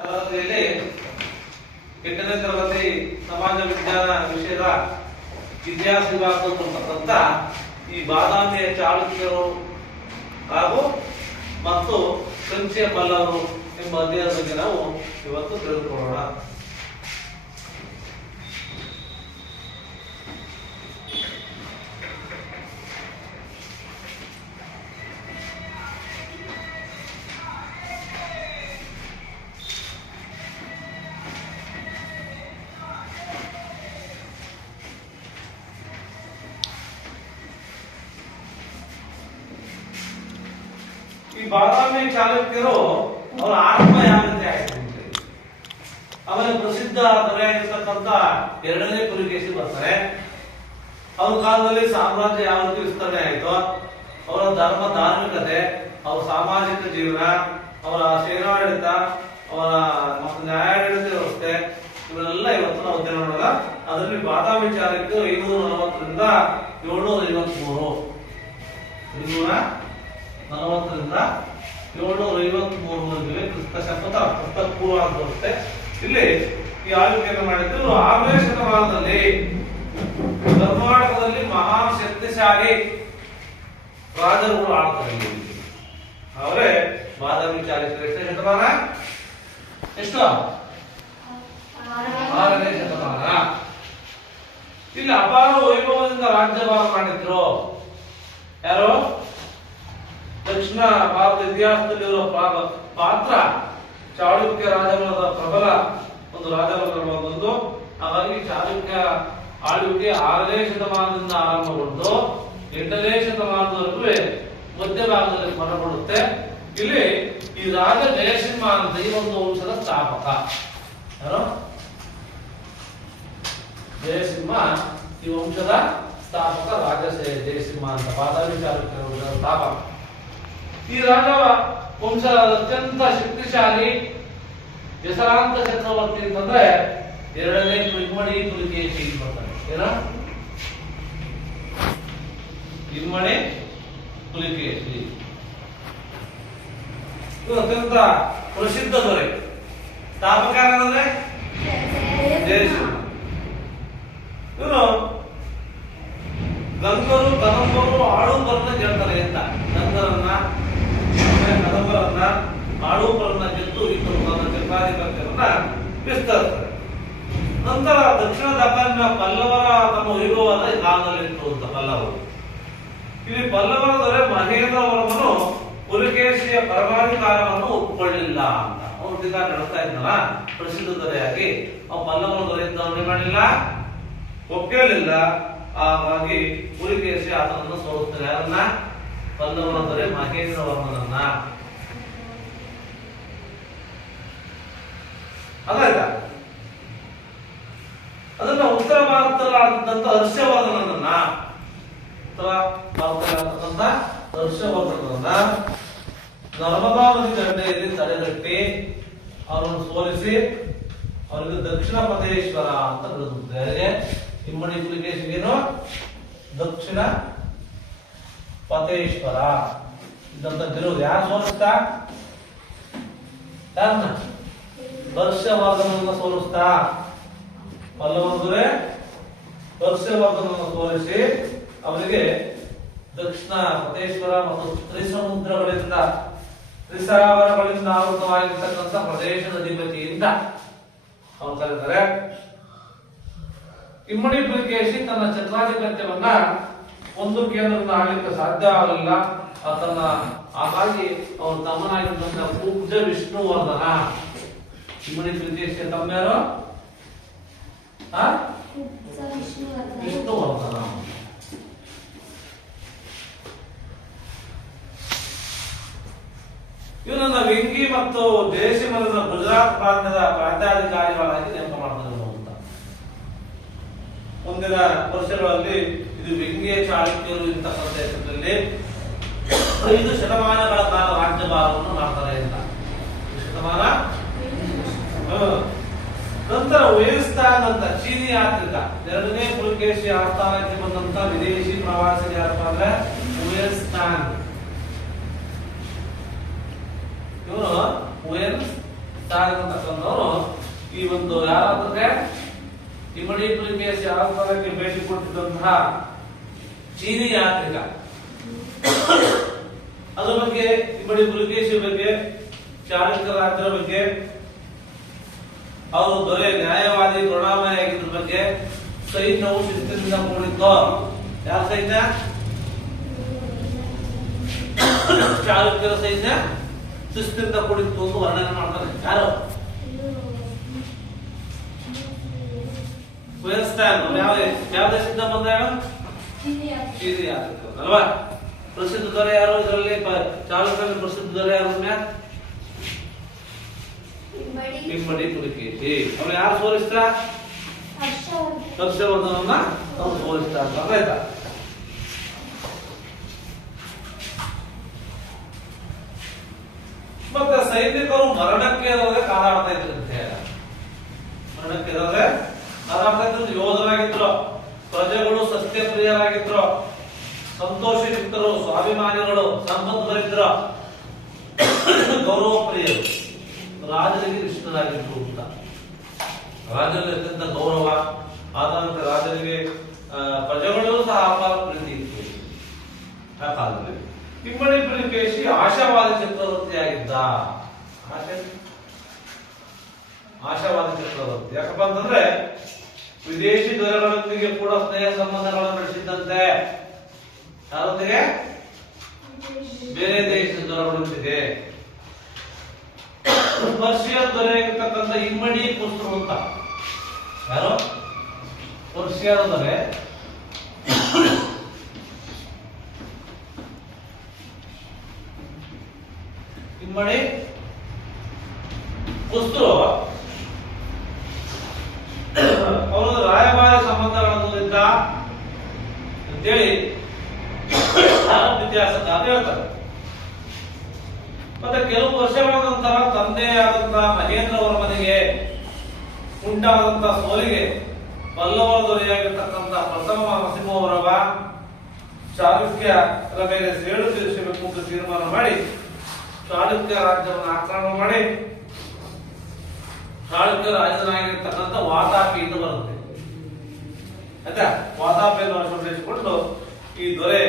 ತರಗತಿಯಲ್ಲಿ 8ನೇ ತರಗತಿ ಸಮಾಜ ವಿಜ್ಞಾನ ವಿಷಯದ ಇತಿಹಾಸ ವಿಭಾಗದಲ್ಲಿರತಕ್ಕಂಥ ಈ ಬಾದಾಮಿಯ ಚಾಲುಕ್ಯರು ಹಾಗೂ ಮತ್ತು ಕಂಚಿಯ ಪಲ್ಲವರು ಎಂಬ ಅಧ್ಯಯನದ ಬಗ್ಗೆ ನಾವು ಇವತ್ತು ತಿಳಿದುಕೊಳ್ಳೋಣ. ಈ ಬಾದಾಮಿ ಚಾಲುಕ್ಯರು ಅವರ ಆರಂಭ ಯಾವ ರೀತಿ ಆಯ್ತು? ಅವರ ಪ್ರಸಿದ್ಧ ದೊರೆಯಾಗಿರ್ತಕ್ಕಂಥ 2ನೇ ಪುಲಿಕೇಶಿ ಬರ್ತಾರೆ. ಅವ್ರ ಕಾಲದಲ್ಲಿ ಸಾಮ್ರಾಜ್ಯ ಯಾವ ರೀತಿ ವಿಸ್ತರಣೆ ಆಯ್ತು, ಅವರ ಧಾರ್ಮಿಕತೆ, ಅವರ ಸಾಮಾಜಿಕ ಜೀವನ, ಅವರ ಸೇನಾಡಳಿತ, ಅವರ ಮತ್ತು ನ್ಯಾಯಾಡಳಿತ ವ್ಯವಸ್ಥೆ ಇವನ್ನೆಲ್ಲ ಇವತ್ತು ನಾವು ಅಧ್ಯಯನ ಮಾಡೋಣ. ಅದರಲ್ಲಿ ಬಾದಾಮಿ ಚಾಲುಕ್ಯರು 540ರಿಂದ 753 540ರಿಂದ 753 ಕ್ರಿಸ್ತ ಶಕ ಪೂರ್ವ ಅಂತ ಬರುತ್ತೆ. ಇಲ್ಲಿ ಈ ಆಳ್ವಿಕೆಯನ್ನು ಮಾಡಿದ್ರು 6ನೇ ಶತಮಾನದಲ್ಲಿ ಕರ್ನಾಟಕದಲ್ಲಿ ಮಹಾನ್ ಶಕ್ತಿಶಾಲಿ ರಾಜರುಗಳು ಆಳ್ತಾರೆ. ಅವರೇ ಬಾದಾಮಿ ಚಾಲುಕ್ಯರು. ಎಷ್ಟನೇ ಶತಮಾನ? ಎಷ್ಟು? 6ನೇ ಶತಮಾನ. ಇಲ್ಲಿ ಅಪಾರ ವೈಭವದಿಂದ ರಾಜ್ಯಭಾರ ಮಾಡಿದ್ರು. ಯಾರು? ದಕ್ಷಿಣ ಭಾರತ ಇತಿಹಾಸದಲ್ಲಿರುವ ಪಾತ್ರ ಚಾಲುಕ್ಯ ರಾಜಮನದ ಪ್ರಬಲ ಒಂದು ರಾಜಮನದ್ದು. ಹಾಗಾಗಿ ಚಾಲುಕ್ಯ ಆಳ್ವಿಕೆ 6ನೇ ಶತಮಾನದಿಂದ ಆರಂಭಗೊಂಡು 8ನೇ ಶತಮಾನದವರೆಗೂ ಮಧ್ಯಭಾಗದಲ್ಲಿ ಕೊನೆಗೊಳ್ಳುತ್ತೆ. ಇಲ್ಲಿ ಈ ರಾಜ ಜಯಸಿಂಹ ಅಂತ ಈ ಒಂದು ವಂಶದ ಸ್ಥಾಪಕ. ಯಾರು? ಜಯಸಿಂಹ ಈ ವಂಶದ ಸ್ಥಾಪಕ ರಾಜ ಜಯಸಿಂಹ ಅಂತ ಬಾದಾಮಿ ಚಾಲುಕ್ಯ ವಂಶದ ಸ್ಥಾಪಕ. ಈ ರಾಜ ವಂಶದ ಅತ್ಯಂತ ಶಕ್ತಿಶಾಲಿ ಹೆಸರಾಂತ ಚಕ್ರವರ್ತಿ ಅಂತಂದ್ರೆ 2ನೇ ಇಮ್ಮಡಿ ಪುಲಿಕೇಶಿ ಬರ್ತಾರೆ. ಏನ? ಇಮ್ಮಡಿ ಪುಲಿಕೇಶಿ ಇದು ಅತ್ಯಂತ ಪ್ರಸಿದ್ಧ ದೊರೆ. ಸ್ಥಾಪಕ ಯಾರಂದ್ರೆ ಜಯಸಿಂಹ. ಇವನು ಗಂಗರು ಕದಂಬರು ಆಳುಪರನ್ನ ಗೆಲ್ತಾರೆ ಅಂತ. ಗಂಗರನ್ನ ಕದಂಬರನ್ನ ಆಳುಪರನ್ನ ಗೆದ್ದು ತನ್ನ ಚಕ್ರಾಧಿಪತ್ಯವನ್ನ ವಿಸ್ತರಿಸ್ತಾರೆ. ನಂತರ ದಕ್ಷಿಣ ದಖನ್ನ ಪಲ್ಲವರ ತಮ್ಮ ವೈಭವದ ಕಾಲದಲ್ಲಿ ಇಟ್ಟುವಂತ ಪಲ್ಲವರು. ಇಲ್ಲಿ ಪಲ್ಲವರ ದೊರೆ ಮಹೇಂದ್ರವರ್ಮನು ಪುಲಿಕೇಶಿಯ ಪರಮಾಧಿಕಾರವನ್ನು ಒಪ್ಪಿಕೊಳ್ಳಿಲ್ಲ ಅಂತ ಅವನು ಅಧಿಕಾರ ನಡೆಸ್ತಾ ಇದ್ನಲ್ಲ ಪ್ರಸಿದ್ಧ ದೊರೆಯಾಗಿ. ಅವ ಪಲ್ಲವರ ದೊರೆಯಿಂದ ಮಾಡಿಲ್ಲ, ಒಪ್ಪಿರಲಿಲ್ಲ. ಹಾಗಾಗಿ ಪುಲಿಕೇಶಿ ಆತನನ್ನು ಸೋಲಿಸ್ತಾರೆ. ಯಾರನ್ನ? ಪಲ್ಲವರ ದೊರೆ ಮಹೇಂದ್ರವರ್ಮನನ್ನ. ಅದಾಯ್ತಾ? ಅದನ್ನ ಉತ್ತರ ಭಾರತದಲ್ಲಿ ಆದಂತ ಹರ್ಷವರ್ಧನನ್ನ ನರ್ಮದಾ ನದಿ ದಂಡೆಯಲ್ಲಿ ತಡೆಗಟ್ಟಿ ಅವರನ್ನು ಸೋಲಿಸಿ ಅವರಿಗೆ ದಕ್ಷಿಣ ಪದೇಶ್ವರ ಅಂತ ಕರೆದಿದ್ದಾರೆ. ಇಮ್ಮಡಿ ಪುಲಿಕೇಶಿಗೇನು ದಕ್ಷಿಣ ಪತೇಶ್ವರ ಇದಂತ ಬಿರುದು. ಯಾರು ಸೋಲಿಸ್ತಾ? ಯಾರನ್ನ? ಹರ್ಷವರ್ಧನನ್ನ ಸೋಲಿಸ್ತಾ. ಪಲ್ಲವರೇ ಹರ್ಷವರ್ಧನನ್ನು ಸೋಲಿಸಿ ಅವರಿಗೆ ದಕ್ಷಿಣ ಪತೇಶ್ವರ ಮತ್ತು ತ್ರಿಸಾಗರಗಳಿಂದ ಆವೃತವಾಗಿರ್ತಕ್ಕಂಥ ಪ್ರದೇಶದ ಅಧಿಪತಿಯಿಂದ ಅವರು ಕರೀತಾರೆ. ಇಮ್ಮಡಿ ಪುಲಿಕೇಶಿ ತನ್ನ ಚಕ್ರಾಧಿಪತ್ಯವನ್ನ ಒಂದು ಕೇಂದ್ರದಿಂದ ಆಡಲಿಕ್ಕೆ ಸಾಧ್ಯ ಆಗಲಿಲ್ಲ. ಹಾಗಾಗಿ ಅವರ ತಮ್ಮನಾಗಿದ್ದಂತ ಕುಬ್ಜ ವಿಷ್ಣುವರ್ಧನ. ಇಮ್ಮಡಿ ಪುಲಿಕೇಶಿ ತಮ್ಮ ಯಾರು? ವಿಷ್ಣುವರ್ಧನ. ಇವನನ್ನ ವೆಂಗಿ ಮತ್ತು ಜಯಸಿಂಹನ ಗುಜರಾತ್ ಪ್ರಾಂತ್ಯದ ಪ್ರಾಂತ್ಯಾಧಿಕಾರಿಗಳಾಗಿ ನೇಮಕ ಮಾಡಿದರು ಅಂತ. ಮುಂದಿನ ವರ್ಷಗಳಲ್ಲಿ ಇದು ವೆಂಗಿಯ ಚಾಲುಕ್ಯರು ಇರ್ತಕ್ಕಂಥ ಹೆಸರಿನಲ್ಲಿ 5 ಶತಮಾನಗಳ ಕಾಲ ರಾಜ್ಯಭಾರವನ್ನು ಮಾಡ್ತಾರೆ ಅಂತ. ಶತಮಾನ. ನಂತರ ವೇಲ್ಸ್ತಾನ್ ಅಂತ ಚೀನಿ ಯಾತ್ರಿಕ 2ನೇ ಪುಲಿಕೇಶಿ ಆಸ್ಥಾನಕ್ಕೆ ಬಂದಂತ ವಿದೇಶಿ ಪ್ರವಾಸಿ ಯಾರಪ್ಪ ಅಂದ್ರೆ ವೇಲ್ಸ್ತಾನ್. ಇವನು ವೆಲ್ಸ್ ಆಗಿರತಕ್ಕಂಥವ್ರು ಈ ಒಂದು ಯಾರಾದ್ರೆ ಇಮ್ಮಡಿ ಪುಲಿಕೇಶಿ ಆಸ್ಥಾನಕ್ಕೆ ಭೇಟಿ ಕೊಟ್ಟಿದ್ದಂತಹ ಚೀನಿ ಯಾತ್ರಿಕ, ಅದ್ರ ಬಗ್ಗೆ ಇಮ್ಮಡಿ ಪುಲಿಕೇಶಿ ಬಗ್ಗೆ, ಚಾಲುಕ್ಯ ರಾಜ್ಯದ ಬಗ್ಗೆ, ಅವರು ದೊರೆ ನ್ಯಾಯವಾದಿ ಕರುಣಾಮಯ ಆಗಿದ್ರ ಬಗ್ಗೆ, ಸೈನ್ಯವು ಶಿಸ್ತಿನಿಂದ ಕೂಡಿದ್ದು. ಯಾವ ಸೈನ್ಯ? ಚಾಲುಕ್ಯರ ಸೈನ್ಯ ಶಿಸ್ತಿನಿಂದ ಕೂಡಿತ್ತು ಅಂತ ವರ್ಣನೆ ಮಾಡ್ತಾರೆ. ಯಾರು? ಯಾವ ದೇಶದಿಂದ ಬಂದ? ಚೀನಿ ಯಾತ್ರಿಕರು ಅಲ್ವಾ? ಪ್ರಸಿದ್ಧ ದೊರೆ ಯಾರು ಇದರಲ್ಲಿ? ಚಾಲುಕ್ಯರಲ್ಲಿ ಪ್ರಸಿದ್ಧ ದೊರೆ ಯಾರು? ಇಮ್ಮಡಿ ಪುಲಿಕೇಶಿ. ಅವ್ರು ಯಾರು ಸೋಲಿಸ್ತ? ಹರ್ಷವರ್ಧನನ್ನ ಅವ್ರು ಸೋಲಿಸ್ತಾ ಅಂತ ಆಯ್ತಾ? ಮತ್ತೆ ಸೈನಿಕರು ಮರಣಕ್ಕೆ ಇರೋದೇ ಕಾದಾಡ್ತಾ ಇದ್ರಂತೆ. ಮರಣಕ್ಕೆ ಇರೋದೇ ಕಾದಾಡ್ತಾ ಇದ್ರು. ಯೋಧರಾಗಿದ್ರು, ಪ್ರಜೆಗಳು ಸಸ್ಯಪ್ರಿಯರಾಗಿದ್ರು, ಸಂತೋಷಯುಕ್ತರು, ಸ್ವಾಭಿಮಾನಿಗಳು, ಸಂಪದ್ಭರಿದ್ರು, ಗೌರವ ಪ್ರಿಯರು, ರಾಜರಿಗೆ ಇಷ್ಟರಾಗಿದ್ರು ಅಂತ. ರಾಜರಿಗೆ ಅತ್ಯಂತ ಗೌರವ ಆದಂತ ರಾಜರಿಗೆ ಪ್ರಜೆಗಳು ಸಹ ಅಪಾರ ಪ್ರೀತಿ ಇತ್ತು ಆ ಕಾಲದಲ್ಲಿ. ಇಮ್ಮಡಿ ಪುಲಿಕೇಶಿ ಆಶಾವಾದಿ ಚಕ್ರವರ್ತಿ ಆಗಿದ್ದ. ಆಶಾವಾದಿ ಚಕ್ರವರ್ತಿ ಯಾಕಪ್ಪ ಅಂತಂದ್ರೆ ವಿದೇಶಿ ದೊರೆಗಳೊಂದಿಗೆ ಕೂಡ ಸ್ನೇಹ ಸಂಬಂಧಗಳನ್ನು ನಡೆಸಿದ್ದಂತೆ. ಯಾರೊಂದಿಗೆ? ಬೇರೆ ದೇಶದ ದೊರೆಗಳೊಂದಿಗೆ. ಪರ್ಷಿಯನ್ ದೊರೆ ಆಗಿರ್ತಕ್ಕಂಥ ಇಮ್ಮಡಿ ಖುಸ್ರು ಅಂತ. ಯಾರು? ಪರ್ಷಿಯನ್ ದೊರೆ ಇಮ್ಮಡಿ ಖುಸ್ರು ಅವನು ರಾಯಭಾರಿ ಸಂಬಂಧಗಳನ್ನು ಇದ್ದ ಅಂತೇಳಿ ಇತಿಹಾಸಕಾರ ಹೇಳ್ತಾರೆ. ಮತ್ತೆ ಕೆಲವು ವರ್ಷಗಳ ನಂತರ ತಂದೆಯಾದಂತಹ ಮಹೇಂದ್ರ ವರ್ಮನಿಗೆ ಉಂಟಾದಂತಹ ಸೋಲಿಗೆ ಪಲ್ಲವರ ದೊರೆಯಾಗಿರ್ತಕ್ಕಂಥ ಪ್ರಥಮ ನರಸಿಂಹವರ್ಮ ಚಾಲುಕ್ಯರ ಮೇಲೆ ಸೇಡು ತೀರಿಸಬೇಕು ಅಂತ ತೀರ್ಮಾನ ಮಾಡಿ ಚಾಲುಕ್ಯ ರಾಜ್ಯವನ್ನು ಆಕ್ರಮಣ ಮಾಡಿ ಚಾಲುಕ್ಯ ರಾಜನಾಗಿರ್ತಕ್ಕಂಥ ವಾತಾಪಿ ಎಂದು ಬರುತ್ತೆ. ಆಯ್ತಾ? ವಾತಾಪಿಯನ್ನು ವಶಪಡಿಸಿಕೊಂಡು ಈ ದೊರೆ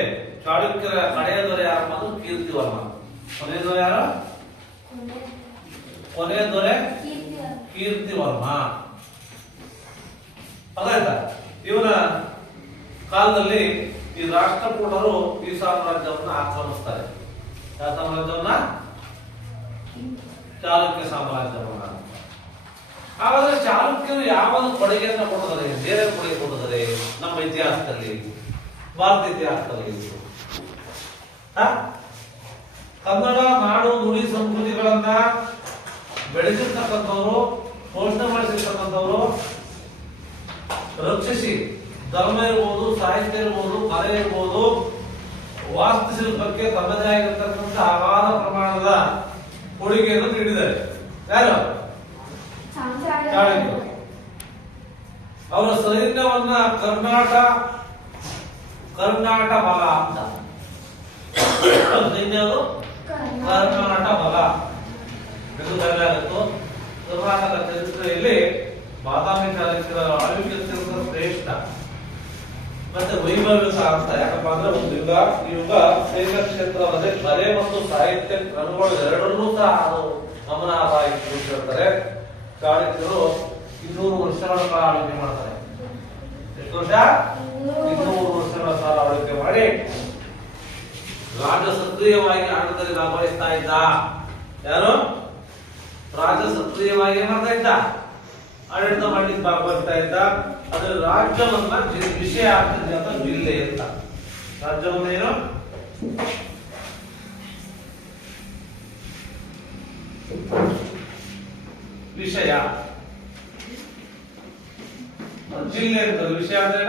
ಚಾಲುಕ್ಯರ ಕಡೆಯ ದೊರೆ ಯಾರಪ್ಪ ಅಂದ್ರೆ ಕೀರ್ತಿವರ್ಮ. ಕೊನೆಯ ದೊರೆ ಯಾರು? ಕೊನೆಯ ದೊರೆ ಕೀರ್ತಿವರ್ಮ. ಅದಾಯ್ತಾ? ಇವನ ಕಾಲದಲ್ಲಿ ಈ ರಾಷ್ಟ್ರಕೂಟರು ಈ ಸಾಮ್ರಾಜ್ಯವನ್ನು ಆಕ್ರಮಿಸ್ತಾರೆ. ಯಾವ ಸಾಮ್ರಾಜ್ಯವನ್ನ? ಚಾಲುಕ್ಯ ಸಾಮ್ರಾಜ್ಯವನ್ನ. ಹಾಗಾದ್ರೆ ಚಾಲುಕ್ಯರು ಯಾವ ಕೊಡುಗೆಯನ್ನು ಕೊಟ್ಟಿದ್ದಾರೆ? ಬೇರೆ ಕೊಡುಗೆ ಕೊಟ್ಟಿದ್ದಾರೆ ನಮ್ಮ ಇತಿಹಾಸದಲ್ಲಿ, ಭಾರತ ಇತಿಹಾಸದಲ್ಲಿ. ಕನ್ನಡ ನಾಡು ನುಡಿ ಸಂಸ್ಕೃತಿಗಳನ್ನ ಬೆಳೆಸಿರ್ತಕ್ಕಂಥವ್ರು, ಪೋಷಣೆ ಮಾಡಿಸಿರ್ತಕ್ಕಂಥವ್ರು, ರಕ್ಷಿಸಿ ಧರ್ಮ ಇರ್ಬೋದು, ಸಾಹಿತ್ಯ ಇರ್ಬೋದು, ಕಲೆ ಇರ್ಬೋದು, ವಾಸ್ತುಶಿಲ್ಪಕ್ಕೆ ತಮ್ಮದೇ ಆಗಿರ್ತಕ್ಕಂಥ ಅಗಾಧ ಪ್ರಮಾಣದ ಕೊಡುಗೆಯನ್ನು ನೀಡಿದ್ದಾರೆ. ಯಾರು? ಚಾಣಕ್ಯರು. ಅವರ ಸೈನ್ಯವನ್ನ ಕರ್ನಾಟ ಬಲ ಅಂತ. ಸೈನ್ಯದು ಕರ್ನಾಟ ಬಲ ಎಂದು ಕರೆಯಲಾಗಿತ್ತು. ಕರ್ನಾಟಕ ಚರಿತ್ರೆಯಲ್ಲಿ ಬಾದಾಮಿ ಚಾಲುಕ್ಯರ ಆಳ್ವಿಕೆ ಶ್ರೇಷ್ಠ ಮತ್ತೆ ವೈಭವಿಕ ಅಂತ. ಯಾಕಪ್ಪ ಅಂದ್ರೆ ಒಂದು ಯುಗ ಸೈನ್ಯ ಕ್ಷೇತ್ರದಲ್ಲಿ ಕಲೆ ಮತ್ತು ಸಾಹಿತ್ಯ ಕ್ರಮಗಳು ಎರಡನ್ನೂ ಸಹ ಅದು ಗಮನಾರ್ಹ ಅಂತ ಹೇಳ್ತಾರೆ. ಚಾಲುಕ್ಯರು 200 ವರ್ಷಗಳ ಕಾಲ ಆಳ್ವಿಕೆ ಮಾಡ್ತಾರೆ. ಎಷ್ಟು ವರ್ಷ? 200 ವರ್ಷಗಳ ಕಾಲ ಆಳ್ವಿಕೆ ಮಾಡಿ ರಾಜ ಸಕ್ರಿಯವಾಗಿ ಆಡಳಿತದಲ್ಲಿ ಭಾಗವಹಿಸ್ತಾ ಇದ್ದ. ಯಾರು? ರಾಜ ಸಕ್ರಿಯವಾಗಿ ಏನ್ ಮಾಡ್ತಾ ಇದ್ದ? ಆಡಳಿತ ಮಾಡ್ಲಿಕ್ಕೆ ಭಾಗವಹಿಸ್ತಾ ಇದ್ದ. ಅದ್ರ ರಾಜ್ಯವನ್ನ ವಿಷಯ ಆಗ್ತದೆ ಅಂತ ಜಿಲ್ಲೆ ಅಂತ. ರಾಜ್ಯವನ್ನ ಏನು? ವಿಷಯ. ಜಿಲ್ಲೆ ಅಂತ. ವಿಷಯ ಅಂದ್ರೆ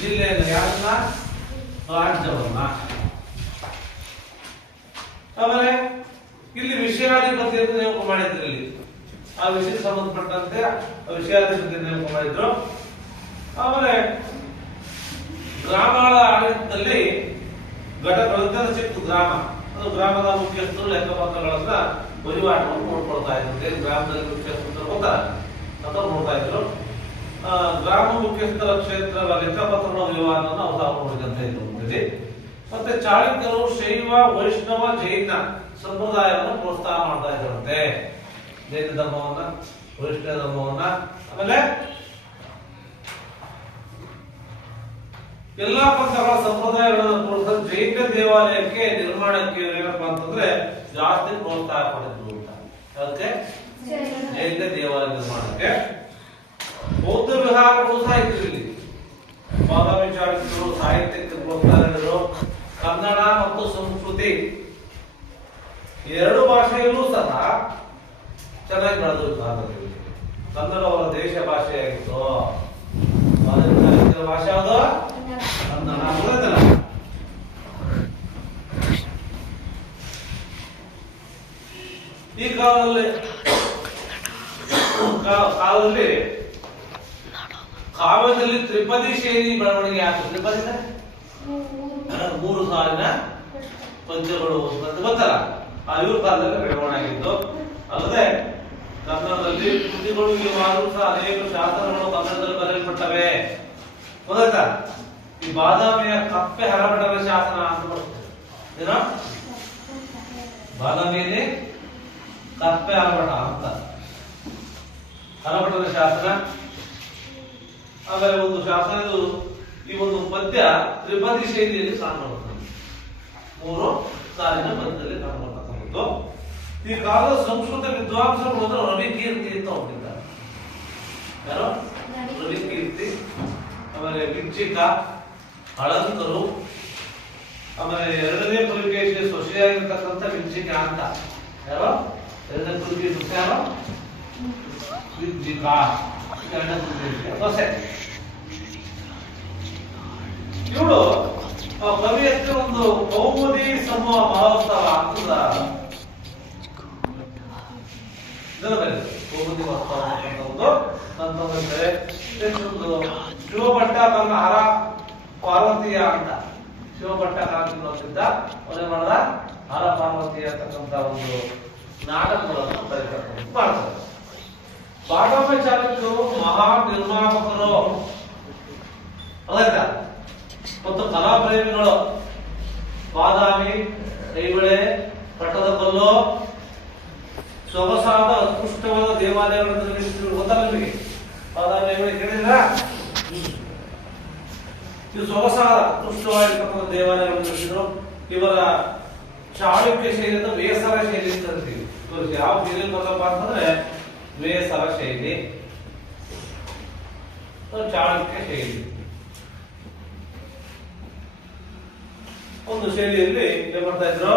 ಜಿಲ್ಲೆಯನ್ನ, ಯಾರನ್ನ? ರಾಜ್ಯವನ್ನ. ಆಮೇಲೆ ಇಲ್ಲಿ ವಿಷಯಾಧಿಪತಿಯನ್ನು ನೇಮಕ ಮಾಡಿದ್ರು. ಇಲ್ಲಿ ಆ ವಿಷಯಕ್ಕೆ ಸಂಬಂಧಪಟ್ಟಂತೆ ವಿಷಯಾಧಿಪತಿ ನೇಮಕ ಮಾಡಿದ್ರು. ಆಮೇಲೆ ಗ್ರಾಮಗಳ ಆಡಳಿತದಲ್ಲಿ ಘಟಕಗಳಿಂದ ಸಿಕ್ತು ಗ್ರಾಮ. ಅದು ಗ್ರಾಮದ ಮುಖ್ಯಸ್ಥರು ಲೆಕ್ಕಪತ್ರಗಳನ್ನ ವಹಿವಾಟವನ್ನು ನೋಡ್ಕೊಳ್ತಾ ಇದ್ರು. ಗ್ರಾಮದಲ್ಲಿ ಮುಖ್ಯಸ್ಥರು ಗೊತ್ತಾ ಅಂತ ನೋಡ್ತಾ ಇದ್ರು. ಗ್ರಾಮ ಮುಖ್ಯಸ್ಥರ ಕ್ಷೇತ್ರದ ಲೆಕ್ಕಪತ್ರ ವ್ಯವಹಾರವನ್ನು ಅವರು ನೋಡಿದಂತೆ ಇದ್ದಲ್ಲಿ. ಮತ್ತೆ ಚಾಳುಕ್ಯರು ಶೈವ ವೈಷ್ಣವ ಜೈನ ಸಂಪ್ರದಾಯವನ್ನು ಪ್ರೋತ್ಸಾಹ ಮಾಡ್ತಾ ಇದ್ರಂತೆ. ಜೈನ ಧರ್ಮವನ್ನ, ವೈಷ್ಣವ ಧರ್ಮವನ್ನ, ಆಮೇಲೆ ಎಲ್ಲಾ ಪಂಥಗಳ ಸಂಪ್ರದಾಯಗಳನ್ನು ಪ್ರೋತ್ಸಾಹ ಜೈನ ದೇವಾಲಯಕ್ಕೆ ನಿರ್ಮಾಣಕ್ಕೆ ಏನಪ್ಪಾ ಅಂತಂದ್ರೆ ಜಾಸ್ತಿ ಪ್ರೋತ್ಸಾಹ ಪಡೆದ್ರು ಅಂತ. ಅದಕ್ಕೆ ಜೈನ ದೇವಾಲಯ ನಿರ್ಮಾಣಕ್ಕೆ. ಬೌದ್ಧ ವಿಹಾರಗಳು ಸಹ ಇತ್ತು ಇಲ್ಲಿ. ಬಾದಾಮಿ ಚಾಳುಕ್ಯರು ಸಾಹಿತ್ಯಕ್ಕೆ ಪ್ರೋತ್ಸಾಹ ನೀಡಿದರು. ಕನ್ನಡ ಮತ್ತು ಸಂಸ್ಕೃತಿ ಎರಡು ಭಾಷೆಯಲ್ಲೂ ಸಹ ಚೆನ್ನಾಗಿ ಬೆಳೆದು ಭಾರತದಲ್ಲಿ. ಕನ್ನಡ ಅವರ ದೇಶ ಭಾಷೆಯಾಗಿತ್ತು. ಭಾಷೆ ಯಾವುದು? ಕನ್ನಡ. ಈ ಕಾಲದಲ್ಲಿ ಕಾವ್ಯದಲ್ಲಿ ತ್ರಿಪದಿ ಶೈಲಿ ಬೆಳವಣಿಗೆ ಆಯ್ತು. ತ್ರಿಪದಿ 3 ಸಾಲಿನ ಪದ್ಯಗಳು ಅಂತ ಗೊತ್ತಲ್ಲ, ಆ ಇವ್ರ ಕಾಲದಲ್ಲಿ ಬೆಳವಣಿಗೆ ಆಗಿತ್ತು. ಅಲ್ಲದೆ ಕನ್ನಡದಲ್ಲಿ ಕೃತಿಗಳು ಇವಾಗಲೂ ಸಹ ಅನೇಕ ಶಾಸನಗಳು ಕನ್ನಡದಲ್ಲಿ ಬರೆಯಲ್ಪಟ್ಟವೆ. ಗೊತ್ತಾಯ್ತಾ? ಈ ಬಾದಾಮಿಯ ಕಪ್ಪೆ ಹರಬಡದ ಶಾಸನ ಅಂತ ಬರ್ತದೆ. ಏನೋ ಬಾದಾಮಿಯಲ್ಲಿ ಕಪ್ಪೆ ಹರಬಡ ಅಂತ ಹರಬಡದ ಶಾಸನ. ಆಮೇಲೆ ಒಂದು ಶಾಸನ, ಈ ಒಂದು ಪದ್ಯ ತ್ರಿಪದಿ ಶೈಲಿಯಲ್ಲಿ ಕಾಣಬರುತ್ತದೆ. 3 ಸಾಲಿನ ಪದ್ಯದಲ್ಲಿ ಕಾಣಬರ್ತಕ್ಕಂಥದ್ದು. ಈ ಕಾಲದ ಸಂಸ್ಕೃತ ವಿದ್ವಾಂಸರು ಅಂದ್ರೆ ರವಿಕೀರ್ತಿ ಅಂತ ಹೋಗಿದ್ದಾರೆ. ಯಾರು? ರವಿಕೀರ್ತಿ, ಆಮೇಲೆ ವಿಜ್ಜಿಕ, ಅಳಂಕರು, ಆಮೇಲೆ 2ನೇ ಪುಲಿಕೇಶಿಯ ಸೊಸೆಯಾಗಿರ್ತಕ್ಕಂಥ ವಿಜ್ಜಿಕ ಅಂತ. ಯಾರು? 2ನೇ ಪುಲಿಕೇಶಿ ಸೊಸೆ ಯಾರು? ವಿಜ್ಜಿಕ. 2ನೇ ಪುಲಿಕೇಶಿಯ ಸೊಸೆ. ಇವಳು ಕವಿಯಕ್ಕೆ ಒಂದು ಕೌಮುದಿ ಸಮೂಹ ಮಹೋತ್ಸವ ಅಂತ ಕೌಮುದಿ ಮಹೋತ್ಸವ ಅಂತಂದ್ರೆ ಶಿವಭಟ್ಟ ತನ್ನ ಹರ ಪಾರ್ವತಿಯ ಅಂತ ಶಿವಭಟ್ಟ ಕಾಂತಿದ್ದ ಅವನೇ ಮಾಡಿದ ಹರ ಪಾರ್ವತಿ ಅಂತಕ್ಕಂಥ ಒಂದು ನಾಟಕಗಳನ್ನು ಮಾಡ್ತಾರೆ. ಬಾದಾಮಿ ಚಾಲುಕ್ಯರು ಮಹಾ ನಿರ್ಮಾಪಕರು ಅದಾಯ್ತಾ ಮತ್ತು ಕಲಾಪ್ರೇಮಿಗಳು. ಬಾದಾಮಿ, ಐಹೊಳೆ, ಪಟ್ಟದಕಲ್ಲು ಸೊಗಸಾದ ಉತ್ಕೃಷ್ಟವಾದ ದೇವಾಲಯಗಳನ್ನು ನಿರ್ಮಿಸಿದ್ರು. ಗೊತ್ತಾ ನಿಮಗೆ? ಬಾದಾಮಿ, ಐಹೊಳೆ ಕೇಳಿದ್ರ? ಇದು ಸೊಗಸಾದ ಉತ್ಕೃಷ್ಟವಾಗಿರ್ತಕ್ಕಂಥ ದೇವಾಲಯಗಳನ್ನು ನಿರ್ಮಿಸಿದ್ರು. ಇವರ ಚಾಳುಕ್ಯ ಶೈಲಿ ಅಂತ ಬೇಸರ ಶೈಲಿ ಅಂತ ಅಂತೀವಿ. ಇವರು ಯಾವ ಶೈಲಿ ಬರಪ್ಪ ಅಂತಂದ್ರೆ ಬೇಸರ ಶೈಲಿ, ಚಾಳುಕ್ಯ ಶೈಲಿ. ಒಂದು ಶೈಲಿಯಲ್ಲಿ ಏನ್ ಮಾಡ್ತಾ ಇದ್ರು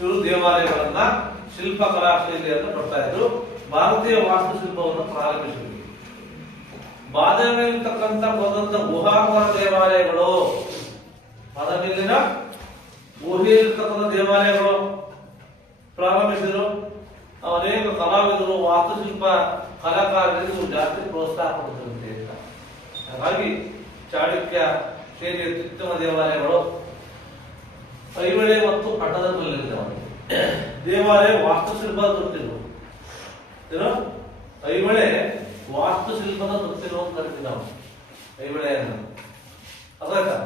ಇವರು? ದೇವಾಲಯಗಳನ್ನ ಶಿಲ್ಪಕಲಾ ಶೈಲಿಯನ್ನು ಕೊಡ್ತಾ ಇದ್ರು. ಭಾರತೀಯ ವಾಸ್ತುಶಿಲ್ಪವನ್ನು ಪ್ರಾರಂಭಿಸಿದ್ರು. ಬಾದಾಮಿಯಲ್ಲಿರ್ತಕ್ಕಂಥ ಬಂದಂತ ಗುಹಾಂತರ ದೇವಾಲಯಗಳು, ಬಾದಾಮಿಯಲ್ಲಿನ ಗುಹೆಯಲ್ಲಿರ್ತಕ್ಕಂಥ ದೇವಾಲಯಗಳು ಪ್ರಾರಂಭಿಸಿದ್ರು. ಅನೇಕ ಕಲಾವಿದರು, ವಾಸ್ತುಶಿಲ್ಪ ಕಲಾಕಾರರಿಗೆ ಜಾಸ್ತಿ ಪ್ರೋತ್ಸಾಹ ಕೊಡುತ್ತಂತೆ. ಹಾಗಾಗಿ ಚಾಳುಕ್ಯ ಶೈಲಿಯ ಅತ್ಯುತ್ತಮ ದೇವಾಲಯಗಳು ಐಹೊಳೆ ಮತ್ತು ಪಟ್ಟದಕಲ್ಲಿದ್ದಾವೆ. ದೇವಾಲಯ ವಾಸ್ತುಶಿಲ್ಪದ ತೊಟ್ಟಿರು. ಏನೋ ಐಹೊಳೆ ವಾಸ್ತುಶಿಲ್ಪದ ತೊಟ್ಟಿರು ಅಂತ ಕರಿತೀವಿ ನಾವು ಐಹೊಳೆಯನ್ನು. ಅದಾಯ್ತಾ?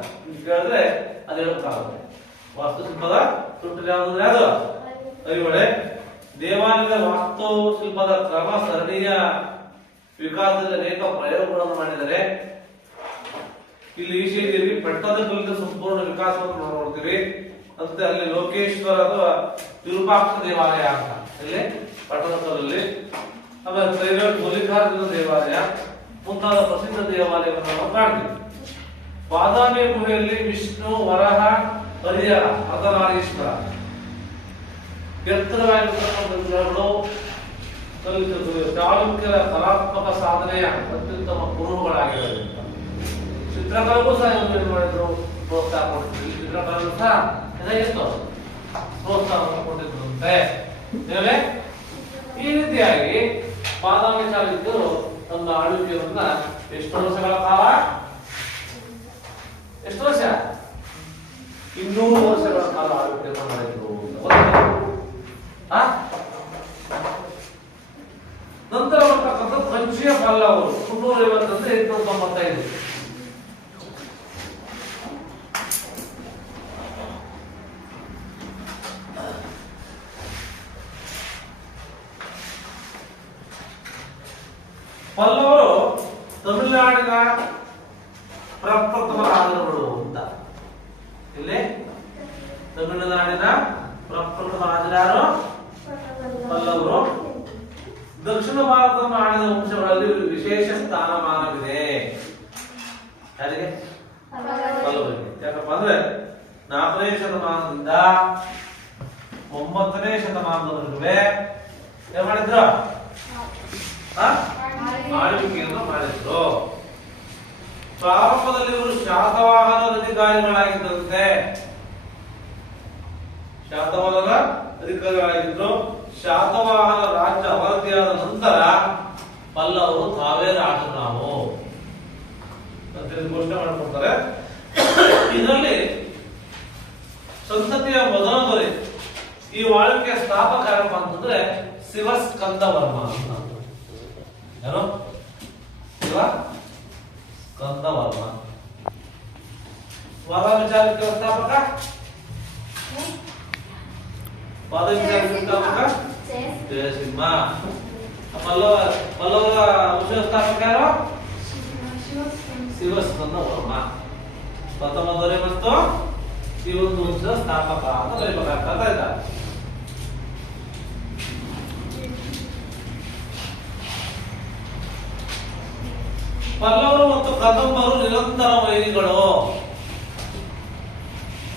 ಕೇಳಿದ್ರೆ ಅದು ಹೇಳಕ್ಕಾಗುತ್ತೆ. ವಾಸ್ತುಶಿಲ್ಪದ ತೊಟ್ಟಿಲು ಯಾವ್ದಂದ್ರೆ ಅದು ಐಹೊಳೆ. ದೇವಾಲಯದ ವಾಸ್ತುಶಿಲ್ಪದ ಕ್ರಮ ಸರಣಿಯ ವಿಕಾಸದಲ್ಲಿ ಅನೇಕ ಪ್ರಯೋಗಗಳನ್ನು ಮಾಡಿದ್ದಾರೆ. ಇಲ್ಲಿ ಈ ಶೈಲಿಯಲ್ಲಿ ಪಟ್ಟದಕಲ್ಲಿನ ಸಂಪೂರ್ಣ ವಿಕಾಸವನ್ನು ನೋಡ್ತೀವಿ. ಮತ್ತೆ ಅಲ್ಲಿ ಲೋಕೇಶ್ವರ ಅಥವಾ ವಿರೂಪಾಕ್ಷ ದೇವಾಲಯ ಅಂತ ಇಲ್ಲಿ ಪಟ್ಟದಕಲ್ಲಲ್ಲಿ, ಆಮೇಲೆ ತ್ರೈಲೋಕ್ಯ ಮಲ್ಲಿಕಾರ್ಜುನ ದೇವಾಲಯ ಮುಂತಾದ ಪ್ರಸಿದ್ಧ ದೇವಾಲಯವನ್ನು ನಾವು ಕಾಣ್ತೀವಿ. ಬಾದಾಮಿ ಗುಹೆಯಲ್ಲಿ ವಿಷ್ಣು, ವರಹ, ಹರಿಹರ, ಅರ್ಧನಾರೀಶ್ವರ ಎತ್ತರವಾಗಿರ್ತಕ್ಕಂಥ ವಿಗ್ರಹಗಳು ಚಾಲುಕ್ಯರ ಕಲಾತ್ಮಕ ಸಾಧನೆಯ ಅತ್ಯುತ್ತಮ ಕುರುಹುಗಳಾಗಿರೋದ್ರಿಂದ ಚಿತ್ರಕಲೆಗೂ ಸಹ ಏನು ಮಾಡಿದ್ರು? ಪ್ರೋತ್ಸಾಹ ಕೊಟ್ಟಿದ್ರು. ಚಿತ್ರಕಲೆಗೂ ಸಹ ಏನಾಗಿತ್ತು? ಪ್ರೋತ್ಸಾಹವನ್ನು ಕೊಟ್ಟಿದ್ರಂತೆ. ಈ ರೀತಿಯಾಗಿ ಬಾದಾಮಿ ಚಾಲುಕ್ಯರು ತಮ್ಮ ಆಳ್ವಿಕೆಯನ್ನ ಎಷ್ಟು ವರ್ಷಗಳ ಕಾಲ? ಎಷ್ಟು ವರ್ಷ? 200 ವರ್ಷಗಳ ಕಾಲ ಆಳ್ವಿಕೆಯನ್ನು ಮಾಡಿದ್ರು. ನಂತರ ಬರ್ತಕ್ಕಂಥ ಕಂಚಿಯ ಪಲ್ಲವರು 350 ಅಂದ್ರೆ 895. ಪಲ್ಲವರು ತಮಿಳುನಾಡಿನ ಪ್ರಪ್ರಥಮ ರಾಜರುಗಳು ಅಂತ. ಇಲ್ಲಿ ತಮಿಳುನಾಡಿನ ಪ್ರಪ್ರಥಮ ರಾಜರು ಪಲ್ಲವರು. ದಕ್ಷಿಣ ಭಾರತವನ್ನು ಆಳಿದ ವಂಶಗಳಲ್ಲಿ ವಿಶೇಷ ಸ್ಥಾನಮಾನವಿದೆ. ಯಾರಿಗೆ? ಪಲ್ಲವರಿಗೆ. ಯಾಕಪ್ಪ ಅಂದ್ರೆ 4ನೇ ಶತಮಾನದಿಂದ 9ನೇ ಶತಮಾನದವರೆಗೂ ಏನ್ ಮಾಡಿದ್ರು? ಆಳ್ವಿಕೆಯನ್ನು ಮಾಡಿದ್ರು. ಪ್ರಾರಂಭದಲ್ಲಿ ಇವರು ಶಾತವಾಹನ ಅಧಿಕಾರಿಗಳಾಗಿದ್ದಂತೆ. ಶಾತವಾಹನ ಅಧಿಕಾರಿಗಳಾಗಿದ್ರು. ಶಾತವಾಹನ ರಾಜ್ಯ ಅವಧಿಯಾದ ನಂತರ ಪಲ್ಲವರು ತಾವೇ ರಾಜ ನಾವು ಅಂತೇಳಿ ಘೋಷಣೆ ಮಾಡಿಕೊಡ್ತಾರೆ. ಇದರಲ್ಲಿ ಸಂತತಿಯ ಮೊದಲ ದೊರೆ ಈ ಆಳ್ವಿಕೆಯ ಸ್ಥಾಪಕ ಯಾರಪ್ಪ ಅಂತಂದ್ರೆ ಶಿವಸ್ಕಂದವರ್ಮ ಅಂತ. ಯಾರು? ಶಿವಸ್ಕಂದವರ್ಮ. ಬಾದಾಮಿ ಚಾಲುಕ್ಯರ ಸ್ಥಾಪಕ ಜಯಸಿಂಹ. ಪಲ್ಲವರ ವಂಶದ ಸ್ಥಾಪಕ ಯಾರು? ಶಿವಸ್ಕಂದವರ್ಮ. ಪ್ರಥಮ ದೊರೆ ಮತ್ತು ಈ ಒಂದು ವಂಶದ ಸ್ಥಾಪಕ ಅಂತ ಬರೀಬೇಕಾಗ್ತದೆ. ಆಯ್ತಾ? ಪಲ್ಲವರು ಮತ್ತು ಕದಂಬರು ನಿರಂತರ ವೈರಿಗಳು.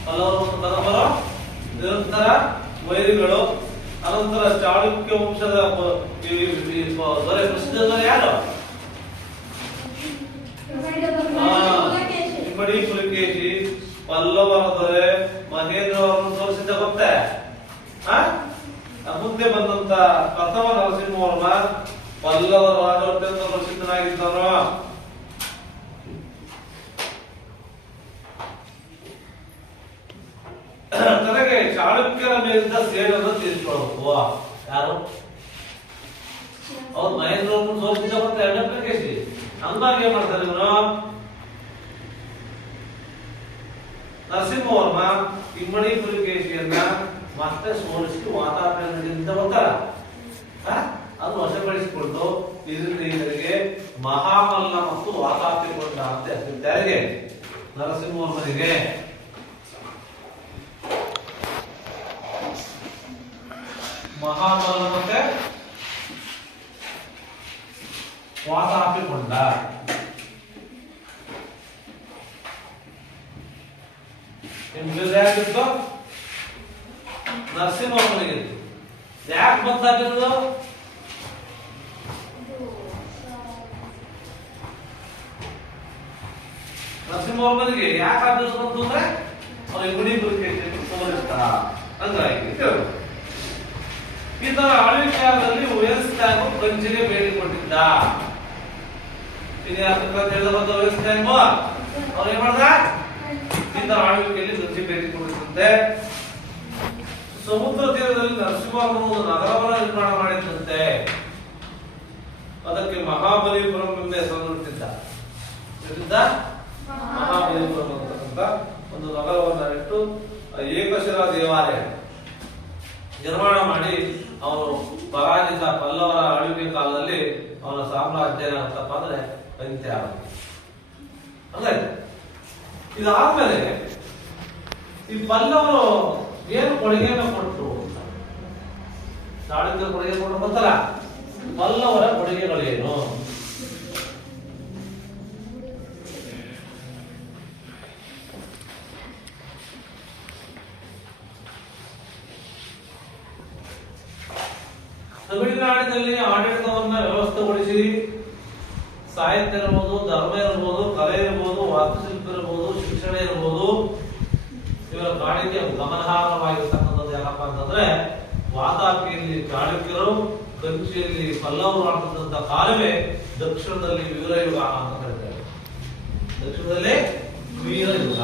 ಪಲ್ಲವರು ಮತ್ತು ಕದಂಬರು ನಿರಂತರ ವೈರಿಗಳು. ಅನಂತರ ಚಾಳುಕ್ಯ ವಂಶದ ದೊರೆ ಪ್ರಸಿದ್ಧ ದೊರೆ ಯಾರು? ಇಮ್ಮಡಿ ಪುಲಿಕೇಶಿ. ಪಲ್ಲವರ ದೊರೆ ಮಹೇಂದ್ರ ಅವರನ್ನು ತೋರಿಸಿದ್ದ ಗೊತ್ತೇ. ಮುಂದೆ ಬಂದಂತ ಪ್ರಥಮ ನರಸಿಂಹವರ್ಮ ಪಲ್ಲವರ ರಾಜ ಅತ್ಯಂತ ಪ್ರಸಿದ್ಧನಾಗಿದ್ದವರು. ತನಗೆ ಚಾಳುಕ್ಯರ ಮೇಲಿದ್ದ ಸೇಡನ್ನು ತೀರಿಸಿಕೊಳ್ಳಬೇಕು. ಯಾರು? ಅವ್ರು ಮಹೇಂದ್ರ ಅವ್ರನ್ನು ಸೋಲಿಸಿದ್ದ ಮತ್ತೆ ಪುಲಿಕೇಶಿ. ಹಂಗಾಗಿ ಏನ್ ಮಾಡ್ತಾರೆ ಇವರು? ನರಸಿಂಹವರ್ಮ ಇಮ್ಮಡಿ ಪುಲಿಕೇಶಿಯನ್ನ ಮತ್ತೆ ಸೋಲಿಸಿ ವಾತಾಪಿ ಬರ್ತಾರ. ಅದು ವಶಪಡಿಸಿಕೊಂಡು ಇದರಿಂದ ಇವರಿಗೆ ಮಹಾಮಲ್ಲ ಮತ್ತು ವಾತಾಪಿಕೊಂಡ ಅಂತ ಹೆಸರಿದ್ದ. ಯಾರಿಗೆ? ನರಸಿಂಹವರ್ಮನಿಗೆ. ಮಹಾಮಲ್ಲ ಮತ್ತೆ ವಾತಾಪಿಕೊಂಡ. ಯಾಕಿತ್ತು? ನರಸಿಂಹವರ್ಮನಿಗಿತ್ತು. ಯಾಕೆ ಬಂದಾಗಿರೋದು? ನರಸಿಂಹವರ್ಮನಿಗೆ ಯಾಕೆ ಆದೇಶ ಬಂತು ಅಂದ್ರೆ ಅವನ ಇಮ್ಮಡಿ ಪುಲಿಕೇಶಿಯನ್ನು ಸೋಲಿಸ್ತ ಹಂಗಾಗಿ. ಈತ ಆಳ್ವಿಕೆಯಾದಲ್ಲಿ ವಯಸ್ಸಾಗು ಕಂಚಿಗೆ ಬೇಡಿಕೊಂಡಿದ್ದ. ವಯಸ್ಸಾಗು ಅವ್ರು ಏನ್ ಮಾಡ್ದ? ಈತ ಆಳ್ವಿಕೆಯಲ್ಲಿ ಕಂಚಿ ಬೇಡಿಕೊಂಡಿದ್ದಂತೆ. ಸಮುದ್ರ ತೀರದಲ್ಲಿ ನರಸಿಂಹವರ್ಮನು ಒಂದು ನಗರವನ್ನು ನಿರ್ಮಾಣ ಮಾಡಿದಂತೆ. ಅದಕ್ಕೆ ಮಹಾಬಲಿಪುರಂ ಎಂಬ ಹೆಸರನ್ನಿಟ್ಟಿದ್ದ. ಮಹಾಬಲಿಪುರಂ ಅಂತಕ್ಕಂಥ ಒಂದು ನಗರವನ್ನು ಇಟ್ಟು ಏಕಶಿಲ ದೇವಾಲಯ ನಿರ್ಮಾಣ ಮಾಡಿ ಅವರು ಪರಾಜಿತ ಪಲ್ಲವರ ಆಳ್ವಿಕೆ ಕಾಲದಲ್ಲಿ ಅವನ ಸಾಮ್ರಾಜ್ಯ ಏನಂತಪ್ಪ ಅಂದ್ರೆ ಅಂತ್ಯ ಆಗುತ್ತೆ. ಅಂದ್ರೆ ಇದಾದ್ಮೇಲೆ ಈ ಪಲ್ಲವರು ಏನು ಕೊಡುಗೆಯನ್ನು ಕೊಟ್ಟರು? ಚಾಳುಕ್ಯರ ಕೊಡುಗೆ ಕೊಟ್ಟು ಗೊತ್ತಲ್ಲ. ಪಲ್ಲವರ ಕೊಡುಗೆಗಳೇನು? ತಮಿಳುನಾಡಿನಲ್ಲಿ ಆಡಳಿತವನ್ನ ವ್ಯವಸ್ಥೆಗೊಳಿಸಿ ಸಾಹಿತ್ಯ ಇರಬಹುದು, ಧರ್ಮ ಇರಬಹುದು, ಕಲೆ ಇರಬಹುದು, ವಾಸ್ತುಶಿಲ್ಪ ಇರಬಹುದು, ಶಿಕ್ಷಣ ಇರಬಹುದು, ಇವರ ಕಾಣಿಕೆ ಗಮನಾರ್ಹವಾಗಿರ್ತಕ್ಕಂಥದ್ದು ಏನಪ್ಪಾ ಅಂತಂದ್ರೆ ವಾತಾಪಿಯಲ್ಲಿ ಚಾಳುಕ್ಯರು, ಕಂಚಿಯಲ್ಲಿ ಪಲ್ಲವರು ಆಡ್ತಕ್ಕಂಥ ಕಾಲವೇ ದಕ್ಷಿಣದಲ್ಲಿ ವೀರಯುಗ ಅಂತ ಕರೀತಾರೆ. ದಕ್ಷಿಣದಲ್ಲಿ ವೀರಯುಗ.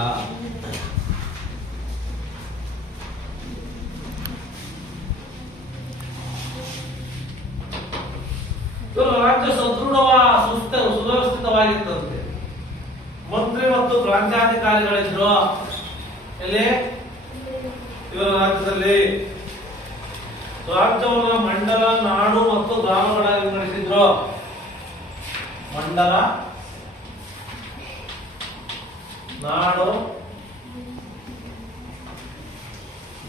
ಇವರು ರಾಜ್ಯ ಸುವ್ಯವಸ್ಥಿತವಾಗಿತ್ತಂತೆ. ಮಂತ್ರಿ ಮತ್ತು ಪ್ರಾಂತ್ಯಾಧಿಕಾರಿಗಳಿದ್ರು ಎಲ್ಲಿ ಇವರ ರಾಜ್ಯದಲ್ಲಿ. ರಾಜ್ಯವನ್ನು ಮಂಡಲ, ನಾಡು ಮತ್ತು ಗ್ರಾಮಗಳಾಗಿ ವಿಂಗಡಿಸಿದ್ರು. ಮಂಡಲ, ನಾಡು,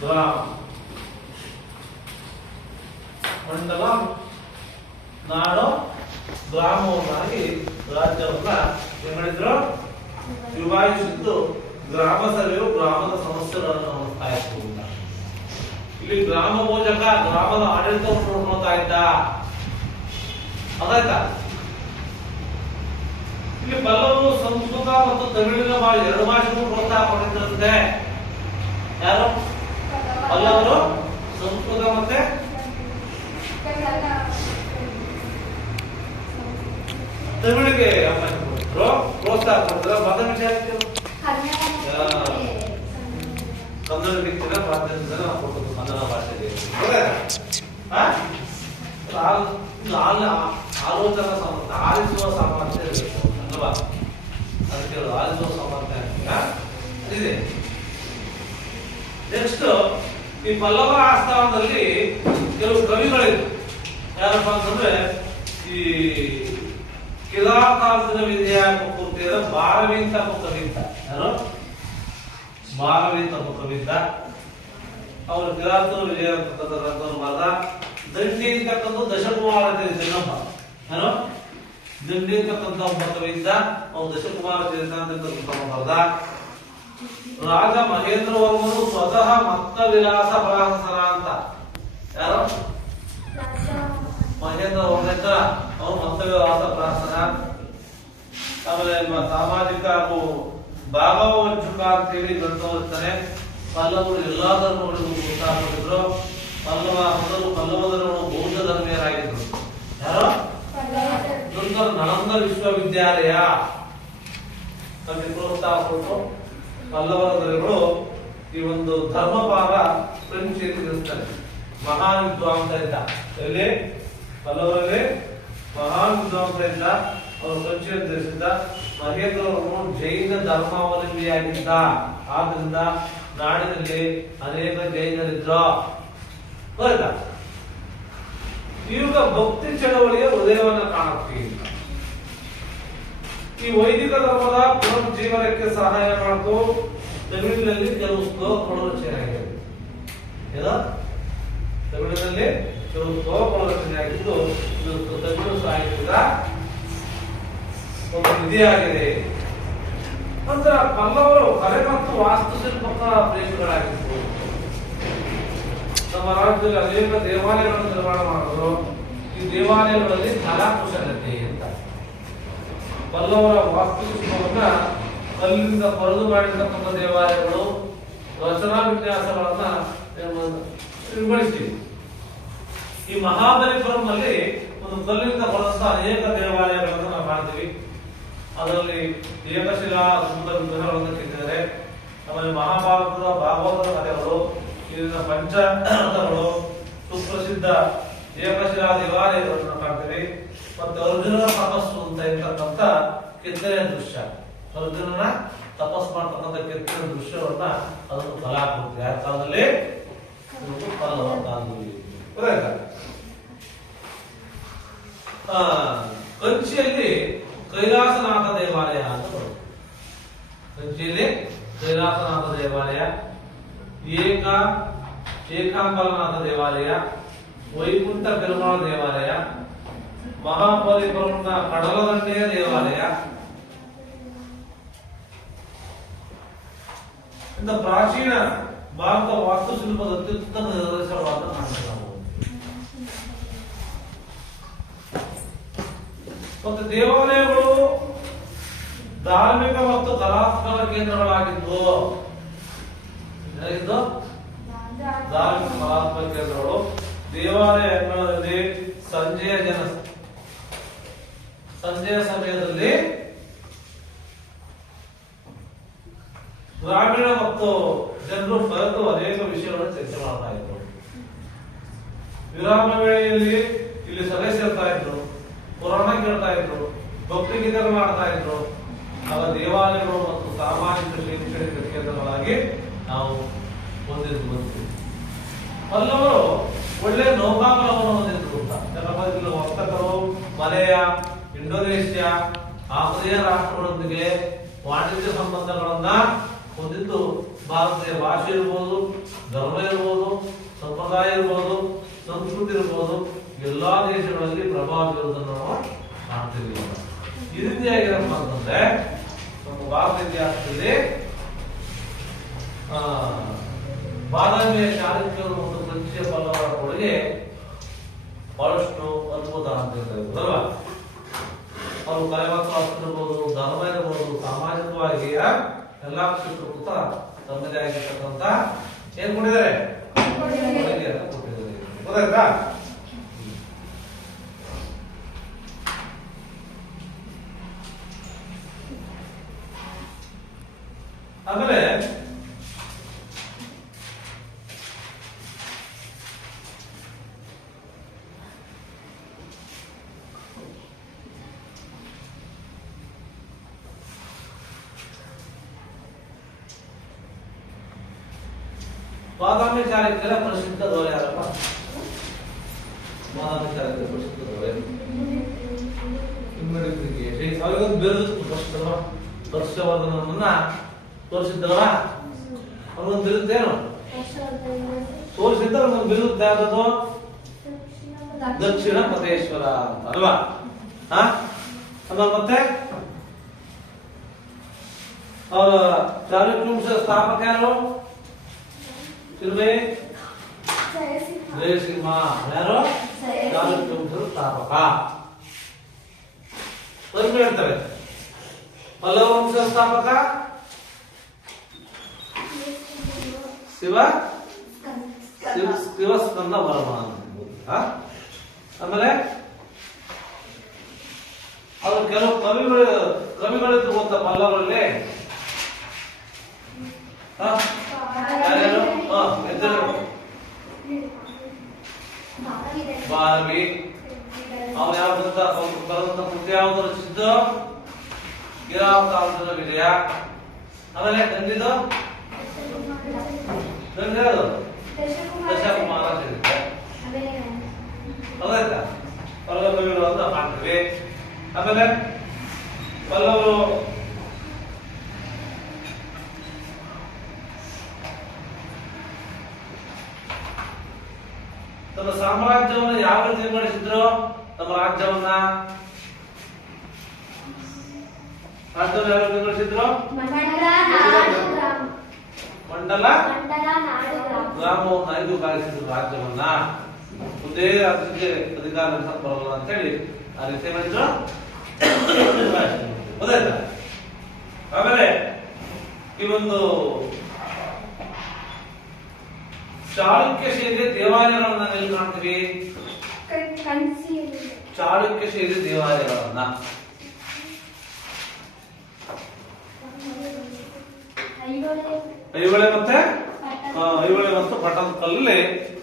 ಗ್ರಾಮ. ಮಂಡಲ, ನಾಡು, ಗ್ರಾಮವನ್ನಾಗಿ ರಾಜ್ಯವನ್ನ ವಿಂಗಡಿದ್ರು, ವಿಭಾಗಿಸಿದ್ದು. ಗ್ರಾಮ ಸಭೆಯು ಗ್ರಾಮದ ಸಮಸ್ಯೆಗಳನ್ನು ನೋಡ್ತಾ ಇತ್ತು. ಇಲ್ಲಿ ಗ್ರಾಮ ಭೋಜಕ ಗ್ರಾಮದ ಆಡಳಿತವನ್ನು ನೋಡ್ತಾ ಇದ್ದ. ಅದಾಯ್ತಾ? ಇಲ್ಲಿ ಪಲ್ಲವರು ಸಂಸ್ಕೃತ ಮತ್ತು ತಮಿಳಿನ ಎರಡು ಭಾಷೆಗೂ ಪ್ರೋತ್ಸಾಹ ಕೊಟ್ಟಿದ್ದಂತೆ. ಯಾರು? ಪಲ್ಲವರು ಸಂಸ್ಕೃತ ಮತ್ತೆ ತಮಿಳಿಗೆ ಅವಕಾಶ ಕೊಟ್ಟಿದ್ರು, ಪ್ರೋತ್ಸಾಹ ಕೊಟ್ಟಿದ್ರು. ಮಾಧ್ಯಮಿಕ ಕನ್ನಡಕ್ಕೆ ಪ್ರಾಧಾನ್ಯತೆ ನಾವು ಕೊಟ್ಟದ್ದು ಕನ್ನಡ ಭಾಷೆಗೆ. ಆಲೋಚನಾ ಸಾಮರ್ಥ್ಯ, ಆಲಿಸುವ ಸಾಮರ್ಥ್ಯ ಇರಬೇಕು ಅಲ್ವಾ? ಅದಕ್ಕೆ ಆಲಿಸುವ ಸಾಮರ್ಥ್ಯ ಇದೆ. ನೆಕ್ಸ್ಟ್, ಈ ಪಲ್ಲವರ ಆಸ್ಥಾನದಲ್ಲಿ ಕೆಲವು ಕವಿಗಳಿದ್ರು. ಯಾರಪ್ಪ ಅಂತಂದ್ರೆ ಈ ಕಿರಾತಾರ್ಜುನ ವಿದ್ಯಾ ಪೂರ್ತಿಯಾದ ಭಾರವೀಂತ ಕವಿತ. ಯಾರು? ಭಾರವೀಂತ ಕವಿತ. ಅವರು ಕಿರಾತೂರು ವಿಜಯ ಅಂತಕ್ಕಂಥವ್ರು ಬರೆದ. ದಂಡಿ ಅಂತಕ್ಕಂಥ ದಶಕುಮಾರ ಚರಿತ್ರೆನೊಬ್ಬ. ಯಾರು? ದಂಡಿ ಅಂತಕ್ಕಂಥ ಒಬ್ಬ ಕವಿಯಿಂದ ಅವ್ರು ದಶಕುಮಾರ ಚರಿತ್ರೆ ಅಂತಕ್ಕಂಥ ಬರೆದ. ರಾಜ ಮಹೇಂದ್ರ ವರ್ಮನು ಸ್ವತಃ ಮತ್ತ ವಿಲಾಸ ಪರಾಸರ ಅಂತ. ಯಾರು? ಮಹೇಂದ್ರ ವರ್ಮೇಂದ್ರ ಅವರು ಮತ್ತ ವಿಲಾಸ ಪರಾಸರ. ಆಮೇಲೆ ಸಾಮಾಜಿಕ ಹಾಗೂ ಭಾಗವಚುಕ ಅಂತೇಳಿ ಗ್ರಂಥ ಓದ್ತಾನೆ. ಪಲ್ಲವರು ಎಲ್ಲಾ ಧರ್ಮಗಳಿಗೂ ಪ್ರೋತ್ಸಾಹ ಕೊಟ್ಟಿದ್ರು. ಪಲ್ಲವ ಧರ್ಮಗಳು ಬೌದ್ಧ ಧರ್ಮೀಯರಾಗಿದ್ರು. ಯಾರು? ನಂತರ ನಳಂದ ವಿಶ್ವವಿದ್ಯಾಲಯ ಪ್ರೋತ್ಸಾಹ ಕೊಟ್ಟು ಪಲ್ಲವರ ಧರ್ಮಗಳು ಈ ಒಂದು ಧರ್ಮಪಾಲ ಫ್ರೆಂಚ್ ತಿಳಿಸ್ತಾರೆ. ಮಹಾನ್ ವಿದ್ವಾಂಸ ಇದ್ದ. ಎಲ್ಲಿ? ಪಲ್ಲವರಲ್ಲಿ ಮಹಾನ್ ವಿದ್ವಾಂಸ ಇದ್ದ. ಅವರು ಫ್ರೆಂಚ್ ತಿಳಿಸಿದ್ದ. ಮಹೇಂದ್ರ ಅವರು ಜೈನ ಧರ್ಮಾವಲಂಬಿಯಾಗಿದ್ದ. ಆದ್ರಿಂದ ನಾಡಿನಲ್ಲಿ ಅನೇಕ ಜೈನರಿದ್ರು. ಬರಲ್ಲ, ಇವಾಗ ಭಕ್ತಿ ಚಳವಳಿಯ ಉದಯವನ್ನು ಕಾಣುತ್ತೀವಿ. ಈ ವೈದಿಕ ಧರ್ಮದ ಪುನರುಜ್ಜೀವನಕ್ಕೆ ಸಹಾಯ ಮಾಡಿತು. ತಮಿಳಿನಲ್ಲಿ ಕೆಲವು ಶ್ಲೋಕಗಳು ರಚನೆಯಾಗಿದೆ. ತಮಿಳಿನಲ್ಲಿ ಕೆಲವು ಶ್ಲೋಕಗಳು ರಚನೆಯಾಗಿದ್ದು ಇದು ತಮಿಳು ಸಾಹಿತ್ಯದ ಒಂದು ನಿಧಿಯಾಗಿದೆ. ನಂತರ ಪಲ್ಲವರು ಕಲೆ ಮತ್ತು ವಾಸ್ತುಶಿಲ್ಪಕ ಪ್ರೇಮಿಗಳಾಗಿದ್ದರು. ನಮ್ಮ ರಾಜ್ಯದಲ್ಲಿ ಅನೇಕ ದೇವಾಲಯಗಳನ್ನು ನಿರ್ಮಾಣ ಮಾಡಿದ್ರು. ಈ ದೇವಾಲಯಗಳಲ್ಲಿ ಕಲಾಕುಶಲತೆ ಅಂತ. ಪಲ್ಲವರ ವಾಸ್ತುಶಿಲ್ಪವನ್ನ ಕಲ್ಲಿಂದ ಕೊರೆದು ಮಾಡಿರ್ತಕ್ಕಂಥ ದೇವಾಲಯಗಳು, ರಚನಾ ವಿನ್ಯಾಸಗಳನ್ನ ನಿರ್ಮಿಸಿವೆ. ಈ ಮಹಾಬಲಿಪುರಂ ನಲ್ಲಿ ಒಂದು ಕಲ್ಲಿಂದ ಕೊರೆದಂತ ಅನೇಕ ದೇವಾಲಯಗಳನ್ನು ನಾವು ಕಾಣ್ತೀವಿ. ಅದರಲ್ಲಿ ಏಕಶಿಲಾ ಸುಂದರ ವಿಗ್ರಹಗಳನ್ನು ಕೆತ್ತಿದ್ದಾರೆ. ಆಮೇಲೆ ಮಹಾಭಾರತದ ಭಾಗವತದ ಕಥೆಗಳು, ಇಲ್ಲಿನ ಪಂಚರಥಗಳು, ಸುಪ್ರಸಿದ್ಧ ಏಕಶಿಲಾ ದೇವಾಲಯಗಳನ್ನು ಕಾಣ್ತೀವಿ. ಮತ್ತೆ ಅರ್ಜುನನ ತಪಸ್ಸು ಅಂತ ಇರ್ತಕ್ಕಂಥ ಕೆತ್ತನೆಯ ದೃಶ್ಯ, ಅರ್ಜುನನ ತಪಸ್ಸು ಮಾಡ್ತಕ್ಕಂಥ ಕೆತ್ತನೆಯ ದೃಶ್ಯವನ್ನ ಅದನ್ನು ಕಲಾಕೃತಿ. ಆ ಕಾಲದಲ್ಲಿ ಪಲ್ಲವರ ಕಾಲದಲ್ಲಿ ಕಂಚಿಯಲ್ಲಿ ಕೈಲಾಸನಾಥ ದೇವಾಲಯ ಅಂತ ಬರುತ್ತೆ. ಕಂಚಿಯಲ್ಲಿ ಕೈಲಾಸನಾಥ ದೇವಾಲಯ, ಏಕಾಂಬರನಾಥ ದೇವಾಲಯ, ವೈಕುಂಠ ಪೆರುಮಾಳ ದೇವಾಲಯ, ಮಹಾಬಲಿಪುರಂನ ಕಡಲದಂಡೆಯ ದೇವಾಲಯ ಇಂಥ ಪ್ರಾಚೀನ ಭಾರತ ವಾಸ್ತುಶಿಲ್ಪದ ಅತ್ಯುತ್ತಮ ನಿದರ್ಶನವಾದ ಕಾಣ್ತೇವೆ. ಮತ್ತು ದೇವಾಲಯಗಳು ಧಾರ್ಮಿಕ ಮತ್ತು ಕಲಾತ್ಮಕ ಕೇಂದ್ರಗಳಾಗಿದ್ದು, ಧಾರ್ಮಿಕ ಕಲಾತ್ಮಕ ಕೇಂದ್ರಗಳು. ದೇವಾಲಯಗಳಲ್ಲಿ ಸಂಜೆಯ ಸಮಯದಲ್ಲಿ ಗ್ರಾಮೀಣ ಮತ್ತು ಜನರು ಹೊರತು ಅನೇಕ ವಿಷಯಗಳನ್ನು ಚರ್ಚೆ ಮಾಡ್ತಾ ಇದ್ರು. ವಿರಾಮ ವೇಳೆಯಲ್ಲಿ ಇಲ್ಲಿ ಸಭೆ ಸೇರ್ತಾ ಇದ್ರು. ಪುರಾಣ ಕೇಳ್ತಾ ಇದ್ರು, ಭಕ್ತಿ ಗೀತೆಗಳು ಮಾಡ್ತಾ ಇದ್ರು. ಆಗ ದೇವಾಲಯಗಳು ಮತ್ತು ಸಾಮಾಜಿಕ ಶೈಕ್ಷಣಿಕ ಕೇಂದ್ರಗಳಾಗಿ ನಾವು ಹೊಂದಿದ್ದು. ಪಲ್ಲವರು ಒಳ್ಳೆ ನೌಕಾಬಲವನ್ನು ಹೊಂದಿದ್ರು ಅಂತ. ಜನಪದ ವರ್ತಕರು ಮಲೆಯ, ಇಂಡೋನೇಷ್ಯಾ, ಆಫ್ರಿಕಾ ರಾಷ್ಟ್ರಗಳೊಂದಿಗೆ ವಾಣಿಜ್ಯ ಸಂಬಂಧಗಳನ್ನ ಹೊಂದಿದ್ದು ಭಾರತೀಯ ಭಾಷೆ ಇರ್ಬೋದು, ಧರ್ಮ ಇರ್ಬೋದು, ಸಂಪ್ರದಾಯ ಇರ್ಬೋದು, ಸಂಸ್ಕೃತಿ ಇರ್ಬೋದು, ಎಲ್ಲಾ ದೇಶಗಳಲ್ಲಿ ಪ್ರಭಾವ ಬೀರುವುದನ್ನು ನಾವು ಕಾಣ್ತೀವಿ. ಈ ರೀತಿಯಾಗಿರಪ್ಪ ಅಂತಂದ್ರೆ ನಮ್ಮ ಭಾರತ ಇತಿಹಾಸದಲ್ಲಿ ಬಾದಾಮಿಯ ಚಾಲುಕ್ಯರು ಮತ್ತು ಕಂಚಿಯ ಪಲ್ಲವರ ಕೊಡುಗೆ ಬಹಳಷ್ಟು ಅದ್ಭುತ ಅಂತ ಹೇಳ್ತಾರೆ ಅಲ್ವಾ. ಅವರು ಕಲೆಮತ್ತು ಇರ್ಬೋದು, ಧರ್ಮ ಇರ್ಬೋದು, ಸಾಮಾಜಿಕವಾಗಿ ಎಲ್ಲಾ ಕ್ಷೇತ್ರಕ್ಕೂ ಕೂಡ ತಮ್ಮದೇ ಆಗಿರ್ತಕ್ಕಂಥ ಏನ್ ಕೊಟ್ಟಿದ್ದಾರೆ, ಕೊಡುಗೆಯನ್ನು ಕೊಟ್ಟಿದ್ದಾರೆ. ಗೊತ್ತಾಯ್ತಾ? ಆಮೇಲೆ ಬಾದಾಮಿ ಚಾಲುಕ್ಯರ ಪ್ರಸಿದ್ಧ ದೊರೆ ಯಾರಪ್ಪ? ಬಾದಾಮಿ ಚಾಲುಕ್ಯರ ಪ್ರಸಿದ್ಧ ದೊರೆ ಅವ್ರಿಗೊಂದು ಬಿರುದು ತೋರಿಸಿದವ, ಹರ್ಷವರ್ಧನನ್ನ ತೋರಿಸಿದ್ದವ. ಅವ್ರಿಗೊಂದು ಬಿರುದ್ದೇನು ತೋರಿಸಿದ್ದ, ಅವ್ರಿಗೊಂದು ಬಿರುದು ಯಾವ್ದು? ದಕ್ಷಿಣ ಪಥೇಶ್ವರ ಅಂತ ಅಲ್ವಾ. ಅಲ್ವಾ? ಮತ್ತೆ ಅವರ ಚಾಲುಕ್ಯ ವಂಶದ ಸ್ಥಾಪಕ ಯಾರು? ಜಯಸಿಂಹ. ಯಾರು? ಚಾಲುಕ್ಯ ವಂಶದ ಸ್ಥಾಪಕ. ಹೇಳ್ತವೆ. ಪಲ್ಲವ ವಂಶದ ಸ್ಥಾಪಕ ಶಿವಸ್ಕಂದ ವರ್ಮ. ಆಮೇಲೆ ಅವರು ಕೆಲವು ಕವಿಗಳಿದ್ರು ಗೊತ್ತಾ ಪಲ್ಲವರಲ್ಲಿ? ಭಾರವಿ. ಅವನು ಯಾವ್ದಂತ ಬರೆದಂತ ಕೃತಿ ಯಾವ್ದು ರಚಿಸಿದ್ದು? ಗಿರಾವತಾರದ ವಿಜಯ. ಆಮೇಲೆ ಗಂಗಿದು ದಶಕುಮಾರ ಚರಿತ್ರೆ. ಹೌದಾಯ್ತಾ? ಪಲ್ಲವ ಕವಿಗಳು ಅಂತ ಮಾಡ್ತೀವಿ. ಆಮೇಲೆ ಪಲ್ಲವರು ತಮ್ಮ ಸಾಮ್ರಾಜ್ಯವನ್ನು ಯಾವ ರೀತಿ ನಿರ್ವಹಿಸಿದ್ರು? ತಮ್ಮ ರಾಜ್ಯವನ್ನ ಯಾವ ರೀತಿ ನಿರ್ವಹಿಸಿದ್ರು? ಮಂಡಲ ಗ್ರಾಮವನ್ನು 5 ಕಾಲಿಸಿದ್ರು ರಾಜ್ಯವನ್ನ. ಒಂದೇ ರಾಜ್ಯಕ್ಕೆ ಅಧಿಕಾರ ನಡೆಸಕ್ ಬರಲ್ಲ ಅಂತ ಹೇಳಿ ಆ ರೀತಿ ಮಾಡಿದ್ರು. ಗೊತ್ತಾಯ್ತಾ? ಆಮೇಲೆ ಈ ಒಂದು ಚಾಲುಕ್ಯ ಶೈಲಿಯ ದೇವಾಲಯಗಳನ್ನ ಎಲ್ಲಿ ಕಾಣ್ತೀವಿ? ಚಾಲುಕ್ಯ ಶೈಲಿ ದೇವಾಲಯಗಳನ್ನ ಐಹೊಳೆ ಮತ್ತೆ ಪಟ್ಟದಕಲ್ಲಲ್ಲಿ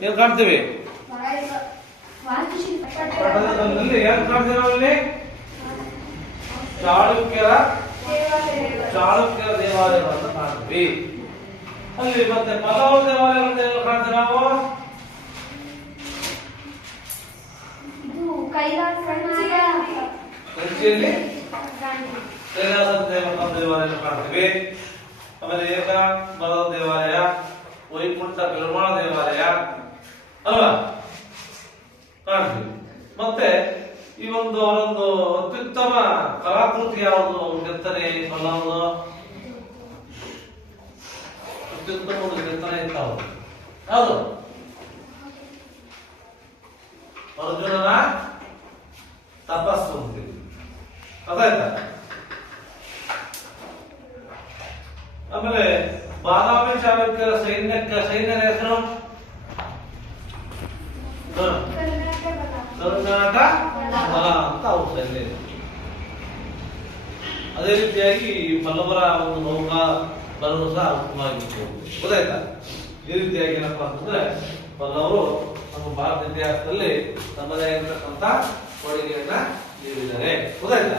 ಏನ್ ಕಾಣ್ತೀವಿ? ಪಟ್ಟದಕಲ್ಲಲ್ಲಿ ಏನ್ ಕಾಣ್ತೀವಿ ನಾವಲ್ಲಿ? ಚಾಲುಕ್ಯರ ದೇವಾಲಯಗಳನ್ನ ಕಾಣ್ತೀವಿ. ಅಲ್ಲಿ ಮತ್ತೆ ಪಲ್ಲವ ದೇವಾಲಯಗಳನ್ನ ಕಾಣ್ತೀವಿ ನಾವು? ಕಂಚಿಯಲ್ಲಿ ಕೈಲಾಸ ದೇವಾಲಯ ಕಾಣ್ತೀವಿ. ಆಮೇಲೆ ಏಕಂಬರದ ದೇವಾಲಯ, ವೈಕುಂಠ ಪೆರುಮಾಳ ದೇವಾಲಯ ಅಲ್ವಾ ಕಾಣ್ತೀವಿ. ಮತ್ತೆ ಈ ಒಂದು ಅವರೊಂದು ಅತ್ಯುತ್ತಮ ಕಲಾಕೃತಿ ಯಾವುದು? ಕೆತ್ತನೆ ಪಲ್ಲವದ ಅತ್ಯುತ್ತಮ ಒಂದು ಕೆತ್ತನೆ ಇತ್ತು. ಯಾವುದು? ಅರ್ಜುನನ ತಪಸ್ಸು ಅಂತೀವಿ. ಅದಾಯ್ತಾ? ಆಮೇಲೆ ಬಾದಾಮಿ ಚಾಲುಕ್ಯರ ಸೈನ್ಯದ ಹೆಸರು ಕರ್ನಾಟಕ ಬಲ ಅಂತ ಅವ್ರ ಸೈನ್ಯ. ಅದೇ ರೀತಿಯಾಗಿ ಪಲ್ಲವರ ಒಂದು ನೌಕಾ ಬಲವು ಸಹ ಉತ್ತಮವಾಗಿತ್ತು. ಗೊತ್ತಾಯ್ತಾ? ಈ ರೀತಿಯಾಗಿ ಏನಪ್ಪಾ ಅಂತಂದ್ರೆ ಪಲ್ಲವರು ನಮ್ಮ ಭಾರತ ಇತಿಹಾಸದಲ್ಲಿ ತಮ್ಮದೇ ಆಗಿರ್ತಕ್ಕಂಥ ಕೊಡುಗೆಯನ್ನ ನೀವಿದ್ದಾರೆ. ಗೊತ್ತಾಯ್ತಾ?